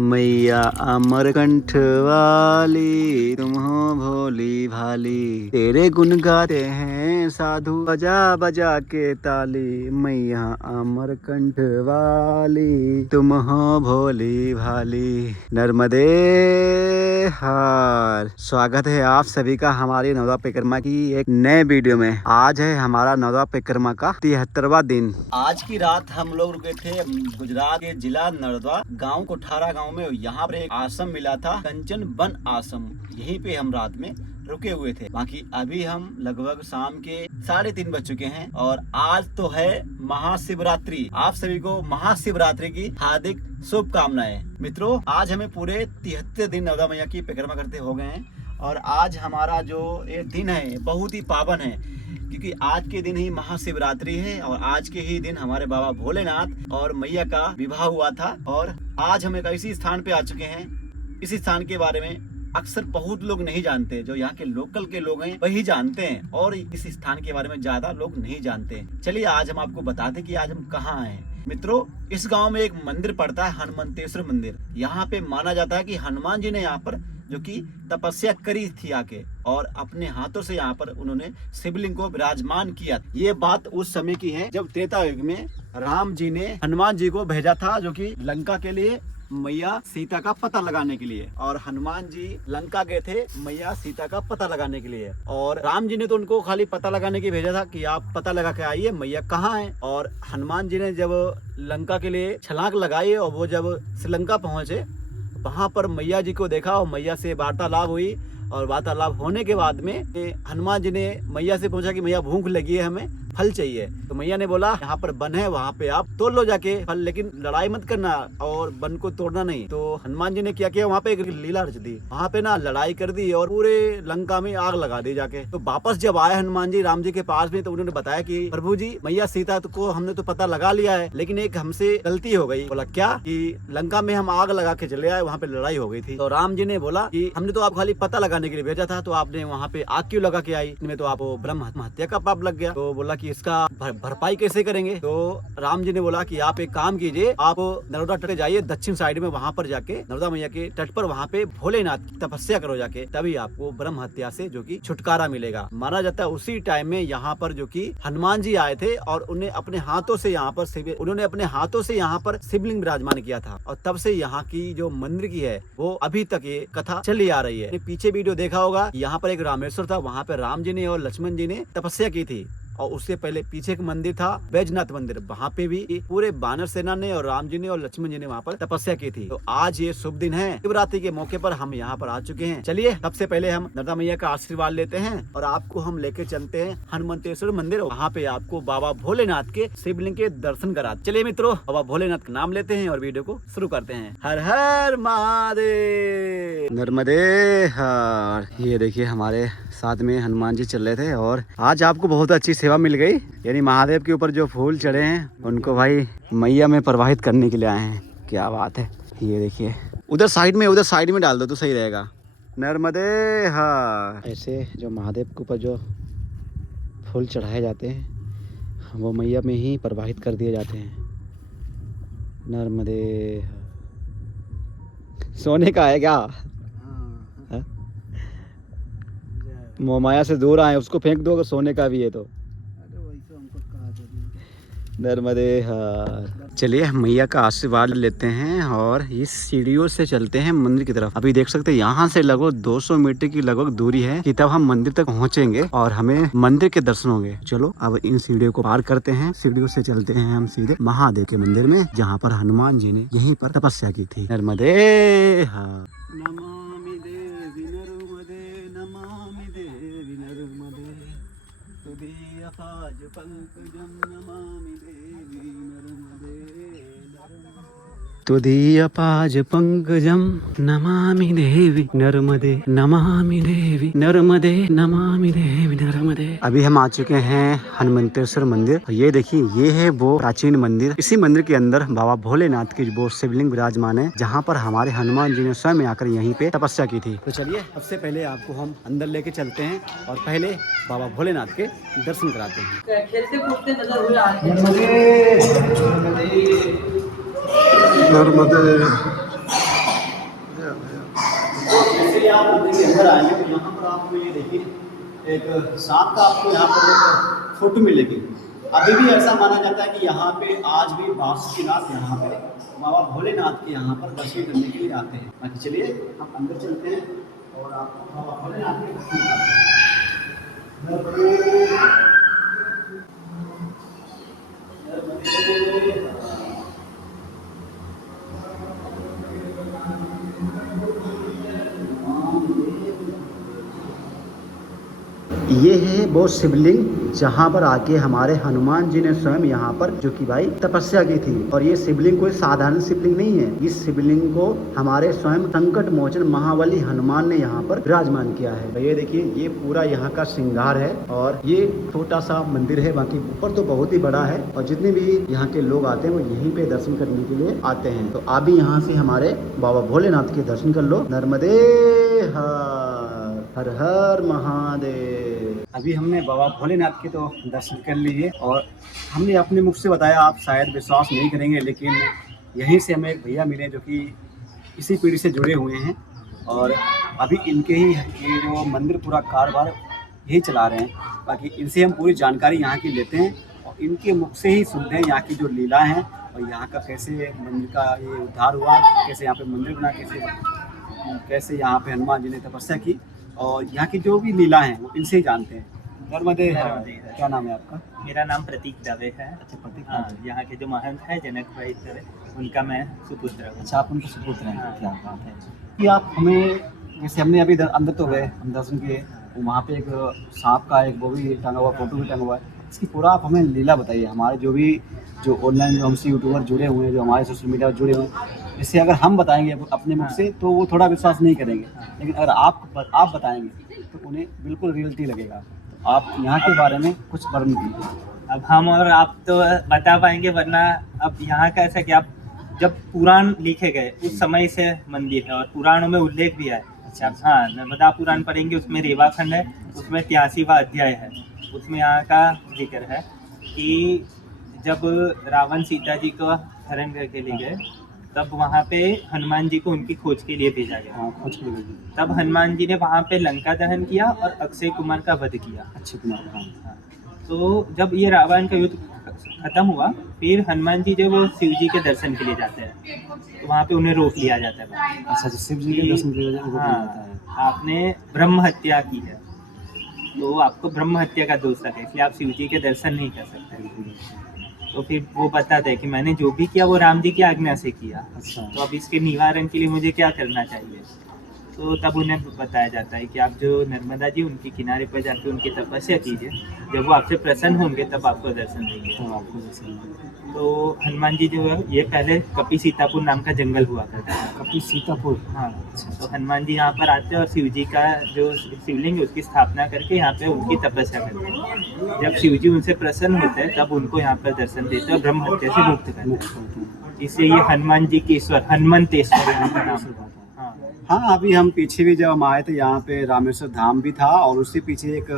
मैया अमरकंठ वाली तुम हो भोली भाली, तेरे गुण गाते हैं साधु बजा बजा के ताली। मैया अमरकंठ वाली तुम हो भोली भाली, नर्मदे हार। स्वागत है आप सभी का हमारी नवदा परिक्रमा की एक नए वीडियो में। आज है हमारा नवदा परिक्रमा का 73वां दिन। आज की रात हम लोग रुके थे गुजरात के जिला नर्मदा गांव कोठारा गांव में। यहाँ पर एक आश्रम मिला था, कंचन वन आश्रम। यहीं पे हम रात में रुके हुए थे। बाकी अभी हम लगभग शाम के 3:30 बज चुके हैं और आज तो है महाशिवरात्रि। आप सभी को महाशिवरात्रि की हार्दिक शुभकामनाएं। मित्रों, आज हमें पूरे 73 दिन नर्मदा मैया की परिक्रमा करते हो गए हैं और आज हमारा जो ये दिन है बहुत ही पावन है, क्योंकि आज के दिन ही महाशिवरात्रि है और आज के ही दिन हमारे बाबा भोलेनाथ और मैया का विवाह हुआ था। और आज हम एक ऐसी स्थान पे आ चुके हैं, इस स्थान के बारे में अक्सर बहुत लोग नहीं जानते। जो यहाँ के लोकल के लोग हैं वही जानते हैं और इस स्थान के बारे में ज्यादा लोग नहीं जानते। चलिए आज हम आपको बताते कि आज हम कहाँ आए हैं। मित्रों, इस गांव में एक मंदिर पड़ता है, हनुमंतेश्वर मंदिर। यहाँ पे माना जाता है कि हनुमान जी ने यहाँ पर जो कि तपस्या करी थी आके और अपने हाथों से यहाँ पर उन्होंने शिवलिंग को विराजमान किया। ये बात उस समय की है जब त्रेता युग में राम जी ने हनुमान जी को भेजा था, जो कि लंका के लिए मैया सीता का पता लगाने के लिए। और हनुमान जी लंका गए थे मैया सीता का पता लगाने के लिए। और राम जी ने तो उनको खाली पता लगाने के भेजा था कि आप पता लगा के आइए मैया कहाँ है। और हनुमान जी ने जब लंका के लिए छलांग लगाई और वो जब श्रीलंका पहुंचे, वहां पर मैया जी को देखा और मैया से वार्तालाप हुई। और वार्तालाप होने के बाद में हनुमान जी ने मैया से पूछा कि मैया भूख लगी है, हमें फल चाहिए। तो मैया ने बोला यहाँ पर वन है, वहाँ पे आप तोड़ लो जाके फल, लेकिन लड़ाई मत करना और वन को तोड़ना नहीं। तो हनुमान जी ने क्या किया, वहाँ पे एक लीला रच दी, वहाँ पे ना लड़ाई कर दी और पूरे लंका में आग लगा दी जाके। तो वापस जब आए हनुमान जी राम जी के पास में, तो उन्होंने बताया कि प्रभु जी मैया सीता को हमने तो पता लगा लिया है, लेकिन एक हमसे गलती हो गई। बोला क्या, कि लंका में हम आग लगा के चले आए, वहाँ पे लड़ाई हो गई थी। तो राम जी ने बोला कि हमने तो आप खाली पता लगाने के लिए भेजा था, तो आपने वहाँ पे आग क्यों लगा के आई, इनमें तो आपको ब्रह्म हत्या का पाप लग गया। तो बोला कि इसका भरपाई कैसे करेंगे। तो राम जी ने बोला कि आप एक काम कीजिए, आप नर्मदा तट जाइए दक्षिण साइड में, वहाँ पर जाके नर्मदा मैया के तट पर वहाँ पे भोलेनाथ की तपस्या करो जाके, तभी आपको ब्रह्म हत्या से जो कि छुटकारा मिलेगा। माना जाता है उसी टाइम में यहाँ पर जो कि हनुमान जी आए थे और उन्हें अपने हाथों से यहाँ पर शिवलिंग विराजमान किया था। और तब से यहाँ की जो मंदिर की है वो अभी तक ये कथा चली आ रही है। पीछे वीडियो देखा होगा, यहाँ पर एक रामेश्वर था, वहाँ पे राम जी ने और लक्ष्मण जी ने तपस्या की थी। और उससे पहले पीछे एक मंदिर था बैजनाथ मंदिर, वहाँ पे भी पूरे वानर सेना ने और राम जी ने और लक्ष्मण जी ने वहाँ पर तपस्या की थी। तो आज ये शुभ दिन है, शिवरात्रि के मौके पर हम यहाँ पर आ चुके हैं। चलिए सबसे पहले हम नर्मदा मैया का आशीर्वाद लेते हैं और आपको हम लेके चलते हैं हनुमंतेश्वर मंदिर। वहाँ पे आपको बाबा भोलेनाथ के शिवलिंग के दर्शन कराते। चलिए मित्रों, बाबा भोलेनाथ का नाम लेते हैं और वीडियो को शुरू करते हैं। हर हर महादेव, नर्मदे हर। ये देखिए हमारे साथ में हनुमान जी चल रहे थे और आज आपको बहुत अच्छी सेवा मिल गई। यानी महादेव के ऊपर जो फूल चढ़े हैं उनको भाई मैया में प्रवाहित करने के लिए आए हैं। क्या बात है। ये देखिए उधर साइड में डाल दो तो सही रहेगा। नर्मदे हाँ। ऐसे जो महादेव के ऊपर जो फूल चढ़ाए जाते हैं वो मैया में ही प्रवाहित कर दिए जाते हैं। नर्मदे सोने का है क्या? मोमाया से दूर आए, उसको फेंक दो अगर सोने का भी है तो। नर्मदे हार। चलिए मैया का आशीर्वाद लेते हैं और इस सीढ़ियों से चलते हैं मंदिर की तरफ। अभी देख सकते हैं यहाँ से लगभग 200 मीटर की लगभग दूरी है कि तब हम मंदिर तक पहुँचेंगे और हमें मंदिर के दर्शन होंगे। चलो अब इन सीढ़ियों को पार करते हैं। सीढ़ियों से चलते हैं हम सीधे महादेव के मंदिर में, जहाँ पर हनुमान जी ने यहीं पर तपस्या की थी। नर्मदे हार। नमामि देवी नर्मदे, नमामि देवी नर्मदे, तुदीय पाज पंकजं नमामि देवी नर्मदे, तुदीय पाज पंकजं नमामि देवी नर्मदे, नमामि देवी नर्मदे, नमामि देवी नर्मदे। अभी हम आ चुके हैं हनुमंतेश्वर मंदिर। ये देखिए ये है वो प्राचीन मंदिर। इसी मंदिर के अंदर बाबा भोलेनाथ की वो शिवलिंग विराजमान है, जहाँ पर हमारे हनुमान जी ने स्वयं आकर यहीं पे तपस्या की थी। तो चलिए सबसे पहले आपको हम अंदर लेके चलते हैं और पहले बाबा भोलेनाथ के दर्शन कराते हैं। खेलते कूदते नजर हुए नर्मदे। आप मंदिर के अंदर आएंगे तो यहाँ पर आपको ये देखिए एक सांप का आपको यहाँ पर एक फोटो मिलेगी। अभी भी ऐसा माना जाता है कि यहाँ पे आज भी बासुकीनाथ यहाँ पे बाबा भोलेनाथ के यहाँ पर दर्शन करने के लिए आते हैं। बाकी चलिए हम अंदर चलते हैं और आपको बाबा भोलेनाथ के दर्शन कराते हैं। ये है वो शिवलिंग जहाँ पर आके हमारे हनुमान जी ने स्वयं यहाँ पर जो कि भाई तपस्या की थी। और ये शिवलिंग कोई साधारण शिवलिंग नहीं है, इस शिवलिंग को हमारे स्वयं संकट मोचन महाबली हनुमान ने यहाँ पर विराजमान किया है। तो ये देखिए ये पूरा यहाँ का श्रृंगार है और ये छोटा सा मंदिर है, बाकी ऊपर तो बहुत ही बड़ा है और जितने भी यहाँ के लोग आते हैं वो यहीं पे दर्शन करने के लिए आते हैं। तो आप भी यहाँ से हमारे बाबा भोलेनाथ के दर्शन कर लो। नर्मदे हर हर महादेव। अभी हमने बाबा भोलेनाथ के तो दर्शन कर लिए और हमने अपने मुख से बताया, आप शायद विश्वास नहीं करेंगे, लेकिन यहीं से हमें एक भैया मिले जो कि इसी पीढ़ी से जुड़े हुए हैं और अभी इनके ही ये जो मंदिर पूरा कारोबार यही चला रहे हैं। बाकी इनसे हम पूरी जानकारी यहाँ की लेते हैं और इनके मुख से ही सुनते हैं यहाँ की जो लीला है और यहाँ का कैसे मंदिर का ये उद्धार हुआ, कैसे यहाँ पे मंदिर बना, कैसे यहाँ पे हनुमान जी ने तपस्या की और यहाँ की जो भी लीला है वो इनसे ही जानते हैं। नर्मदे। क्या नाम है आपका? मेरा नाम प्रतीक दवे है। अच्छा प्रतीक। हाँ, यहाँ के जो महंत है जनक भाई दवे, उनका मैं सुपुत्र हूँ। अच्छा, आप उनके सुपुत्र हैं। हाँ। क्या बात है कि आप हमें, जैसे हमने अभी अंदर तो गए, हम दर्शन किए, वहाँ पे एक सांप का एक वो भी टंगा हुआ, फोटो भी टंगा हुआ है, इसकी पूरा आप हमें लीला बताइए। हमारे जो ऑनलाइन जो हमसे यूट्यूबर जुड़े हुए हैं, जो हमारे सोशल मीडिया पर जुड़े हुए हैं, इससे अगर हम बताएंगे अपने मुख से तो वो थोड़ा विश्वास नहीं करेंगे, लेकिन अगर आप बताएंगे तो उन्हें बिल्कुल रियलिटी लगेगा। तो आप यहाँ के बारे में कुछ वर्णन कीजिए। अब हम और आप तो बता पाएंगे, वरना अब यहाँ का ऐसा कि आप जब पुराण लिखे गए उस समय से मंदिर है और पुराणों में उल्लेख भी है। अच्छा, हाँ, नर्मदा पुराण पढ़ेंगे, उसमें रेवाखंड है, उसमें 83वां अध्याय है। उसमें यहाँ का जिक्र है कि जब रावण सीता जी को हरण करके ले गए तब वहाँ पे हनुमान जी को उनकी खोज के लिए भेजा गया। हाँ, खोज के लिए भेजा। तब हनुमान जी ने वहाँ पे लंका दहन किया और अक्षय कुमार का वध किया। अक्षय कुमार। हाँ। तो जब ये रावण का युद्ध खत्म हुआ, फिर हनुमान जी जो वो शिव जी के दर्शन के लिए जाते हैं, तो वहाँ पे उन्हें रोक लिया जाता है। अच्छा, शिव जी के दर्शन के लिए रोक लिया जाता है। आपने ब्रह्म हत्या की है तो आपको ब्रह्म हत्या का दोष है, इसलिए आप शिव जी के दर्शन नहीं कर सकते। तो फिर वो बताते हैं कि मैंने जो भी किया वो राम जी की आज्ञा से किया। अच्छा। तो अब इसके निवारण के लिए मुझे क्या करना चाहिए? तो तब उन्हें बताया जाता है कि आप जो नर्मदा जी उनके किनारे पर जाकर उनकी तपस्या कीजिए, जब वो आपसे प्रसन्न होंगे तब आपको दर्शन देंगे। तो हनुमान जी जो है, ये पहले कपि सीतापुर नाम का जंगल हुआ करता है। कपि सीतापुर। हाँ। तो हनुमान जी यहाँ पर आते हैं और शिव जी का जो शिवलिंग है उसकी स्थापना करके यहाँ पे उनकी तपस्या करते हैं। जब शिव जी उनसे प्रसन्न होते हैं तब उनको यहाँ पर दर्शन देते हैं और ब्रह्म हत्या से मुक्त करते हैं। इससे ये हनुमान जी के ईश्वर हनुमंतेश्वर का नाम। हाँ, अभी हम पीछे भी जब हम आए थे यहाँ पे रामेश्वर धाम भी था और उससे पीछे एक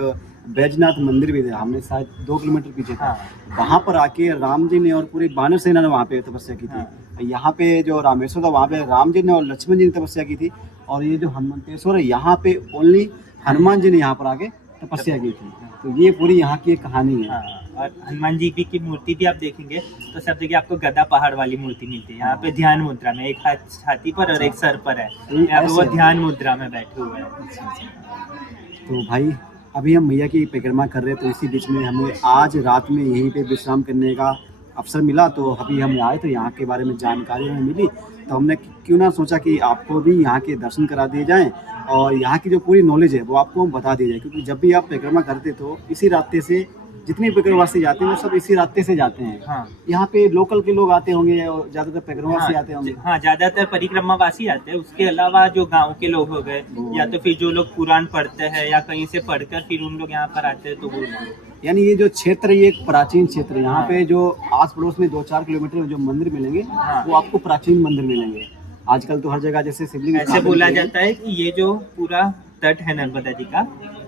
बैजनाथ मंदिर भी था, हमने शायद 2 किलोमीटर पीछे था। वहाँ पर आके राम जी ने और पूरी वानर सेना ने वहाँ पे तपस्या की थी। यहाँ पे जो रामेश्वर था वहाँ पे राम जी ने और लक्ष्मण जी ने तपस्या की थी और ये जो हनुमंतेश्वर है यहाँ पे ओनली हनुमान जी ने यहाँ पर आके तपस्या की थी। तो ये पूरी यहाँ की एक कहानी है। और हनुमान जी की मूर्ति भी आप देखेंगे तो सब जगह आपको गदा पहाड़ वाली मूर्ति मिलती है। यहाँ पे ध्यान मुद्रा में, एक हाथ छाती पर और एक सर पर है, यहाँ पे वो ध्यान मुद्रा में बैठे हुए हैं। तो भाई अभी हम मैया की परिक्रमा कर रहे हैं, तो इसी बीच में हमें आज रात में यहीं पे विश्राम करने का अवसर मिला। तो अभी हम आए तो यहाँ के बारे में जानकारी हमें मिली, तो हमने क्यों ना सोचा कि आपको भी यहाँ के दर्शन करा दिए जाएं और यहाँ की जो पूरी नॉलेज है वो आपको बता दी जाए। क्योंकि जब भी आप परिक्रमा करते तो इसी रास्ते से जितने परिक्रमावासी जाते हैं वो सब इसी रास्ते से जाते हैं। हाँ। यहाँ पे लोकल के लोग आते होंगे और ज्यादातर परिक्रमावासी आते होंगे। हाँ, ज्यादातर परिक्रमावासी आते हैं। उसके अलावा जो गांव के लोग हो गए या तो फिर जो लोग पुराण पढ़ते हैं या कहीं से पढ़कर फिर उन लोग यहाँ पर आते हैं, तो वो यानी ये जो क्षेत्र है ये एक प्राचीन क्षेत्र है। यहाँ पे जो आस पड़ोस में 2-4 किलोमीटर में जो मंदिर मिलेंगे वो आपको प्राचीन मंदिर मिलेंगे। आजकल तो हर जगह जैसे शिवलिंग ऐसे बोला जाता है कि ये जो पूरा तट है नर्मदा जी का,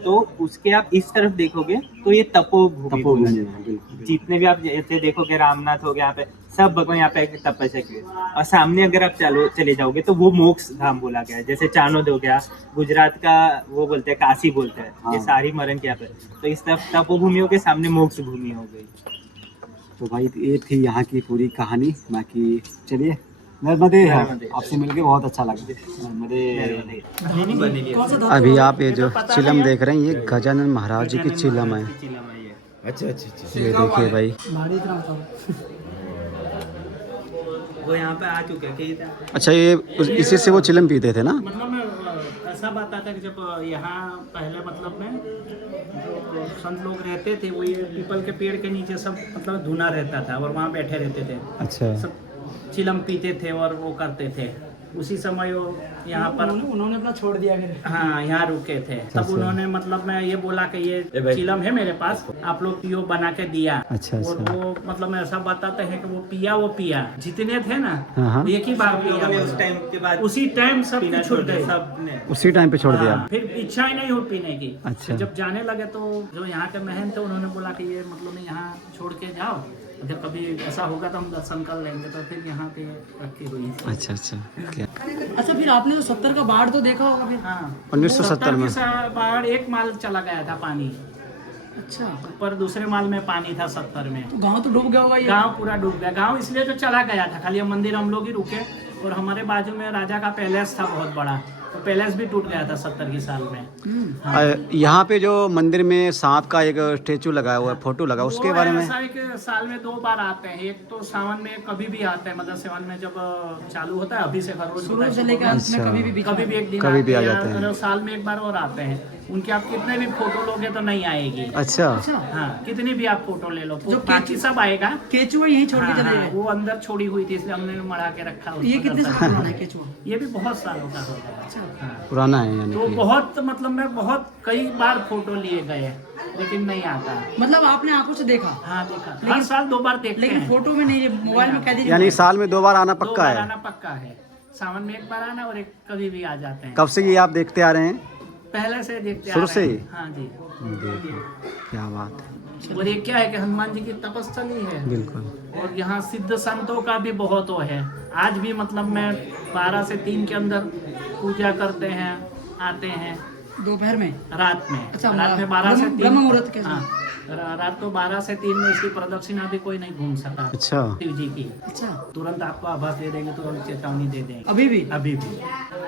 तो उसके आप इस तरफ देखोगे तो ये तपोभूमि है। जितने भी आप जैसे देखोगे रामनाथ हो गया, यहाँ पे सब भगवान यहाँ पे तपस्या की है। और सामने अगर आप चले जाओगे तो वो मोक्ष धाम बोला गया है। जैसे चानोद हो गया, गुजरात का वो बोलते हैं काशी बोलते हैं, ये सारी मरण यहाँ पे। तो इस तपोभूमियों के सामने मोक्ष भूमि हो गई। तो भाई ये थी यहाँ की पूरी कहानी। बाकी चलिए, नर्मदे। आपसे मिलके बहुत अच्छा लगा। नर्मदे। अभी आप ये जो चिलम देख रहे हैं, ये गजानन महाराज जी की चिलम है। अच्छा अच्छा अच्छा। ये देखिए भाई, वो यहाँ पे आ चुके हैं। अच्छा ये इसी से वो चिलम पीते थे ना? मतलब मैं ऐसा बात आता है कि जब यहाँ पहले मतलब में जो संत लोग रहते थे, वो ये पीपल के पेड़ के नीचे सब मतलब धुना रहता था और वहाँ बैठे रहते थे। अच्छा। सब चिलम पीते थे और वो करते थे। उसी समय वो यहाँ पर उन्होंने अपना छोड़ दिया फिर। हाँ, यहाँ रुके थे। तब उन्होंने मतलब मैं ये बोला कि ये चिलम है मेरे पास, आप लोग पियो, बना के दिया। अच्छा, और अच्छा। वो मतलब मैं ऐसा बताते हैं कि वो पिया जितने थे ना, हाँ। एक ही बार पिया। उस टाइम के बाद उसी टाइम सब छूट गए। सबने उसी टाइम पे छोड़ दिया। हाँ, फिर इच्छा ही नहीं हो पीने की। अच्छा। जब जाने लगे तो जो यहाँ के महन थे उन्होंने बोला कि ये मतलब यहाँ छोड़ के जाओ, अगर कभी ऐसा होगा तो हम दर्शन कर लेंगे। तो फिर यहाँ पे रखी हुई है। अच्छा अच्छा। क्या अच्छा, फिर आपने तो 70 का बाढ़ तो देखा होगा फिर? हाँ, 1970 में। बाढ़ एक माल चला गया था पानी। अच्छा, ऊपर दूसरे माल में पानी था 70 में। तो गांव तो डूब गया होगा ये? गांव पूरा डूब गया। गांव इसलिए तो चला गया था, खाली मंदिर हम लोग ही रुके। और हमारे बाजू में राजा का पैलेस था बहुत बड़ा, तो पैलेस भी टूट गया था 70 की साल में। यहाँ पे जो मंदिर में सांप का एक स्टेचू लगाया हुआ है, फोटो लगा, उसके बारे में? ऐसा है कि साल में 2 बार आते हैं। एक तो सावन में कभी भी आते हैं, मतलब सावन में जब चालू होता है, अभी से हर रोज शुरू से लेकर अंत में कभी भी कभी भी एक दिन कभी भी आ हैं, जाते हैं। या साल में एक बार और आते हैं। उनके आप कितने भी फोटो लोगे तो नहीं आएगी। अच्छा। हाँ, कितनी भी आप फोटो ले लो, जो बाकी सब आएगा। केचुआ यहीं छोड़ के हाँ, चले हाँ, गए? वो अंदर छोड़ी हुई थी, इसलिए हमने मढ़ा के रखा उसको। ये कितने साल पुराना है केचुआ? ये भी बहुत सालों का हो गया। हाँ। पुराना है यानी तो कि। बहुत मतलब मैं बहुत कई बार फोटो लिए गए, लेकिन नहीं आता। मतलब आपने आंखों से देखा? हाँ, देखा। हर साल 2 बार देखते लेकिन हैं। फोटो में नहीं, मोबाइल में कह दीजिए। यानी साल में 2 बार आना 2 पक्का बार है? आना पक्का है। सावन में 1 बार आना और एक कभी भी आ जाते हैं। कब से ये आप देखते आ रहे हैं? पहले से देखते आ शुरू रहे से हैं। ही? हाँ जी। देखिए क्या बात है। और ये क्या है कि हनुमान जी की तपस्थली है। बिल्कुल। और यहाँ सिद्ध संतों का भी बहुत वो है। आज भी मतलब मैं 12 से 3 के अंदर पूजा करते हैं, आते हैं दोपहर में? रात में। अच्छा, रात में 12 से 3। ब्रह्म मुहूर्त के हाँ, रात को 12 से 3 में इसकी प्रदक्षिणा भी कोई नहीं घूम सका। अच्छा। शिव जी की अच्छा, तुरंत आपको आभास दे देंगे, तो चेतावनी दे देंगे। अभी भी? अभी भी।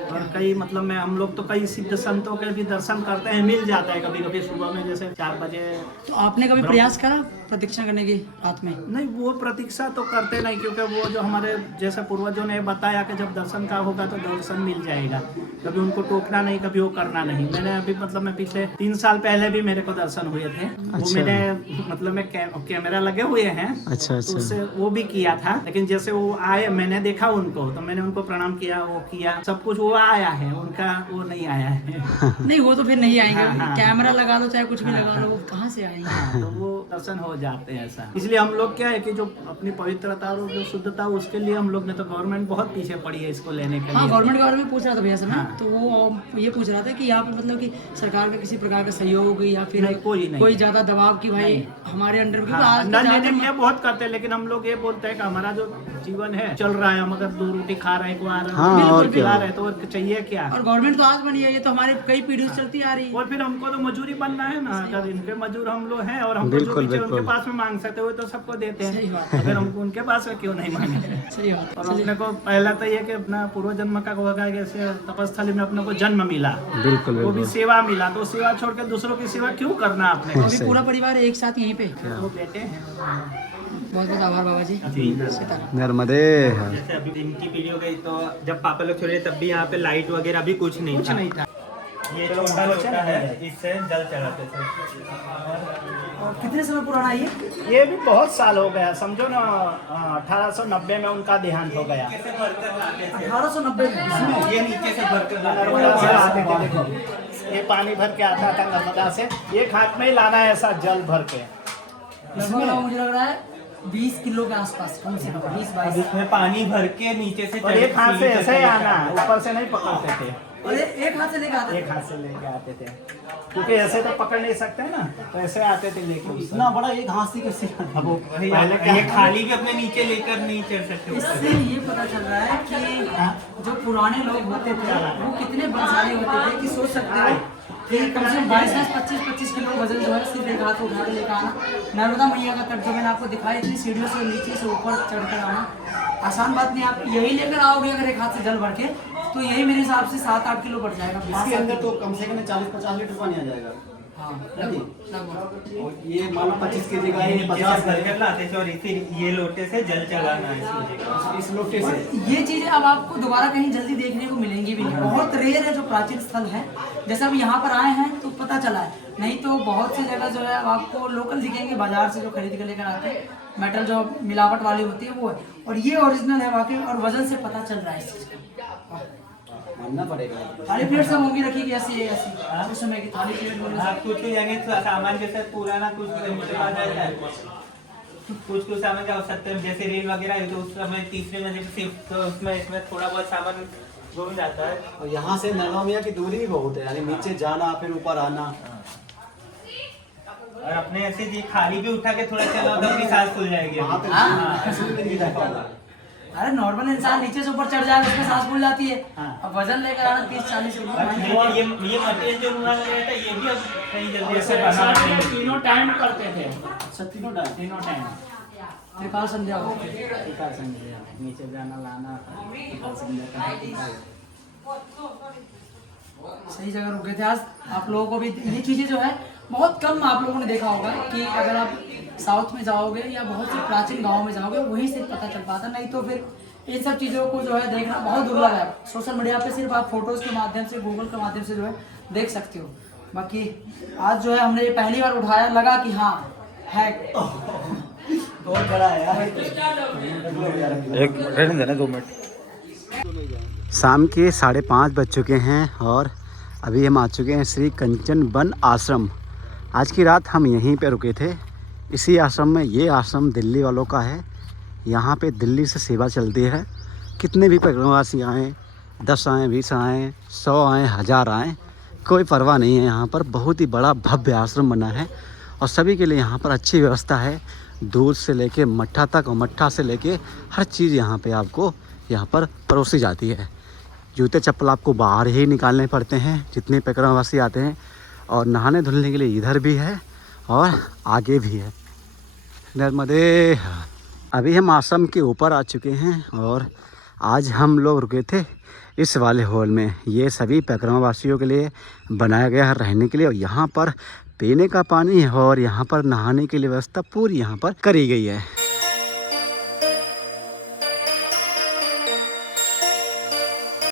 और कई मतलब मैं हम लोग तो कई सिद्ध संतों के भी दर्शन करते हैं, मिल जाता है कभी कभी सुबह में, जैसे 4 बजे। तो आपने कभी प्रयास करा प्रतीक्षा करने की रात में? नहीं, वो प्रतीक्षा तो करते नहीं, क्योंकि वो जो हमारे जैसे पूर्वजों ने बताया कि जब दर्शन का होगा तो दर्शन मिल जाएगा। कभी उनको टोकना नहीं, कभी वो करना नहीं। मैंने अभी मतलब मैं पिछले 3 साल पहले भी मेरे को दर्शन हुए थे। वो अच्छा। मैंने मतलब मैं कैमरा लगे हुए हैं, अच्छा तो अच्छा। उससे वो भी किया था। लेकिन जैसे वो आए, मैंने देखा उनको, तो मैंने उनको प्रणाम किया, वो किया सब कुछ, वो आया है। उनका वो नहीं आया है। नहीं, वो तो फिर नहीं आएंगे। हाँ। कैमरा लगा लो चाहे कुछ भी लगा लो, वो कहाँ से आएंगे? हाँ, तो वो दर्शन हो जाते हैं ऐसा। इसलिए हम लोग क्या है कि जो अपनी पवित्रता और जो शुद्धता, उसके लिए हम लोग ने तो गवर्नमेंट बहुत पीछे पड़ी है इसको लेने के हाँ, लिए। गवर्नमेंट के बारे में पूछ रहा था भैया से मैं। हाँ। तो वो ये पूछ रहा था कि यहाँ पे मतलब कि सरकार का किसी प्रकार का सहयोग या फिर नहीं, कोई नहीं। कोई ज्यादा दबाव की भाई हमारे अंडर में? हाँ, आज अंडा तो लेने ज्यादा- के लिए बहुत करते हैं, लेकिन हम लोग ये बोलते हैं कि हमारा जो जीवन है चल रहा है, हम अगर 2 रोटी खा रहे हैं, को आ रहे हैं, हाँ, बिल्कुल और क्या। खिला रहे हैं, तो और चाहिए क्या। और गवर्नमेंट तो आज बनी है, ये तो हमारे कई पीढ़ियों से चलती आ रही है। और फिर हमको तो मजूरी बनना है ना। अगर इनके मजूर हम लोग हैं और हमको जो बिल्कुल, पीछे बिल्कुल। उनके पास में मांग सकते हुए तो सबको देते सही हैं। बात है। अगर हमको उनके पास में क्यों नहीं मांगे। सही बात। और अपने को पहला तो ये कि अपना पूर्व जन्म का होगा, जैसे तपस्थली में अपने को जन्म मिला, बिल्कुल वो भी बिल्कुल। सेवा मिला, तो सेवा छोड़ के दूसरों की सेवा क्यों करना आपने। तो अभी पूरा परिवार एक साथ यहीं पे? वो बेटे हैं। बहुत बहुत आभार बाबा जी। सीताराम। नर्मदे। जैसे अभी दिन की पीढ़ी हो गई, तो जब पापा लोग छोड़े तब भी यहाँ पे लाइट वगैरह भी कुछ नहीं कुछ था। नहीं था। ये छोटा लोटा है, इससे जल चढ़ाते थे। और कितने समय पुराना है ये भी बहुत साल हो गया, समझो ना। 1890 में उनका देहांत हो गया। 1890 में? ये नीचे से भरकर नर्मदा से आते थे, देखो ये पानी भर के आता था नर्मदा से। एक हाथ में ही लाना है ऐसा जल भर के। लगभग मुझे लग रहा है 20 किलो के आसपास कम से कम 20-22। अब इसमें पानी भर के नीचे से और एक हाथ से ऐसे ही आना है, ऊपर से नहीं पकड़ते थे, और एक हाथ से लेके आते एक हाथ से लेके आते थे, क्योंकि ऐसे तो पकड़ नहीं सकते ना, तो ऐसे आते थे लेके। इतना बड़ा एक हाथ से कैसे? अब वो पहले पहले ये खाली भी अपने नीचे लेकर नहीं चढ़ सकते। इससे ये पता चल रहा है कि जो पुराने लोग होते थे वो कितने बलशाली होते थे कि सोच सकते हो कि कम से कम 22-25 किलो वजन जो है सिर्फ एक हाथ उठा के लेकर आना। नर्मदा मैया का तट जो मैंने आपको दिखाया, इतनी सीढ़ियों से नीचे से ऊपर चढ़कर आना आसान बात नहीं। आप यही लेकर आओगे अगर एक हाथ से जल भर के, तो यही मेरे हिसाब से 7-8 किलो बढ़ जाएगा। इसके अंदर तो कम से कम 40-50 लीटर पानी आ जाएगा। हाँ लगभग। और ये मान लो 25 के जगह ये ये 50 50 भर कर लाते थे और ये लोटे से जल चढ़ाना है सूर्य का। इस लोटे और से। ये चीजें अब आपको दोबारा कहीं जल्दी देखने को मिलेंगी भी नहीं, बहुत रेयर है जो प्राचीन स्थल है। जैसे अब यहाँ पर आए हैं तो पता चला है, नहीं तो बहुत सी जगह जो है अब आपको लोकल दिखेंगे, बाजार से जो खरीद कर लेकर आते हैं, मेटल जो मिलावट वाली होती है वो है, और ये ओरिजिनल है वाकई, और वजन से पता चल रहा है इस चीज का। मानना पड़ेगा। थाली प्लेट सब होंगी रखी ऐसी उस समय की थाली प्लेट बोले आप कुछ जाएंगे तो सामान जैसे पुराना कुछ किलोमीटर आ जाता है, कुछ सामान जाओ 70 जैसे रेल वगैरह है तो उस समय तीसरे महीने से सिर्फ तो उसमें इसमें थोड़ा बहुत सामान घूम जाता है। और यहाँ से नर्मदा मैया की दूरी भी बहुत है, यानी नीचे जाना फिर ऊपर आना। और अपने ऐसे जी खाली भी उठा के थोड़ा चला तो अपनी सांस खुल जाएगी। वहाँ पे हाँ। ऐसे भी नहीं देखा होगा। अरे नॉर्मल इंसान नीचे से ऊपर चढ़ जाएगा उसमें सांस फूल जाती है, हाँ। अब वजन लेकर आना 30-40 किलो। ये मटेरियल जो उड़ा गया था ये भी अब कहीं जल्दी ऐसे ऐसे बना सर नहीं ये है। तीनों टाइम करते थे, अच्छा तीनों डाल। तीनों टाइम। त्रिकाल संध्या हो टीका संध्या, नीचे जाना लाना, टीका संध्या करना, टीका। सही जगह रुके थे। आज आप लोगों को भी ये चीजें जो है बहुत कम आप लोगों ने देखा होगा कि अगर आप साउथ में जाओगे या बहुत से प्राचीन गांव में जाओगे वहीं से पता चल पाता, नहीं तो फिर इन सब चीज़ों को जो है देखना बहुत दुर्लभ है। सोशल मीडिया पे सिर्फ आप फोटोज़ के माध्यम से, गूगल के माध्यम से जो है देख सकते हो। बाकी आज जो है हमने ये पहली बार उठाया, लगा कि हाँ है। बहुत बड़ा है यार। एक रहने देना 2 मिनट। शाम के 5:30 बज चुके हैं और अभी हम आ चुके हैं श्री कंचन वन आश्रम। आज की रात हम यहीं पे रुके थे, इसी आश्रम में। ये आश्रम दिल्ली वालों का है। यहाँ पे दिल्ली से सेवा चलती है। कितने भी परिवारवासी आएँ, 10 आएँ, 20 आएँ, 100 आएँ, 1000 आएँ, कोई परवाह नहीं है। यहाँ पर बहुत ही बड़ा भव्य आश्रम बना है और सभी के लिए यहाँ पर अच्छी व्यवस्था है। दूध से लेके मट्ठा तक और मट्ठा से लेके हर चीज़ यहाँ पे आपको यहाँ पर परोसी जाती है। जूते चप्पल आपको बाहर ही निकालने पड़ते हैं जितने परिवारवासी आते हैं, और नहाने धुलने के लिए इधर भी है और आगे भी है। नर्मदे। अभी हम आश्रम के ऊपर आ चुके हैं और आज हम लोग रुके थे इस वाले हॉल में। ये सभी परिवारवासियों के लिए बनाया गया है रहने के लिए, और यहाँ पर पीने का पानी और यहाँ पर नहाने के लिए व्यवस्था पूरी यहाँ पर करी गई है।